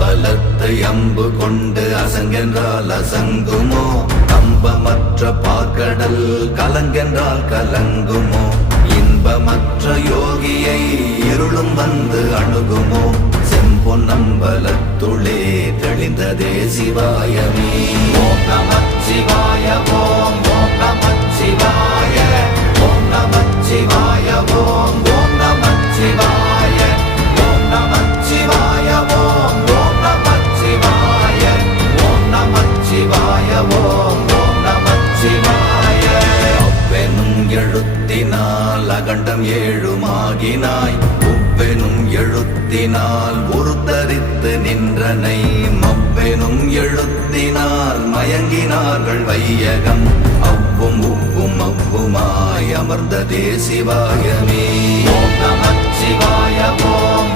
அம்பலத்தை அம்பு கொண்டு அசங்கென்றால் அசங்குமோ? கம்பமற்ற பார்க்கடல் கலங்கென்றால் கலங்குமோ? இன்பமற்ற யோகியை இருளும் வந்து அணுகுமோ? செம்பொன்னம்பலத்துளே தெளிந்ததே சிவாயமே. ஓம் நமச்சிவாய ஓம் ஓம் நமச்சிவாய ஓம் நமச்சிவாய ஓம் ஓம் நமச்சிவாய ஓம் நமச்சிவாய ஓம் ஓம் நமச்சிவாய ஓம் நமச்சிவாய ஓம் ஓம் நமச்சிவாய. அவ்வெனும் எழுத்தினால் அகண்டம் ஏழுமாகினாய், உவ்வெனும் எழுத்தினால் உருத்தரித்து நின்றனை, மவ்வெனும் எழுத்தினால் மயங்கினார்கள் வையகம். அவ்வும் உவ்வும் அவ்வுமாய் அமர்ந்ததே சிவாயமே. ஓம் நமச்சிவாய ஓம்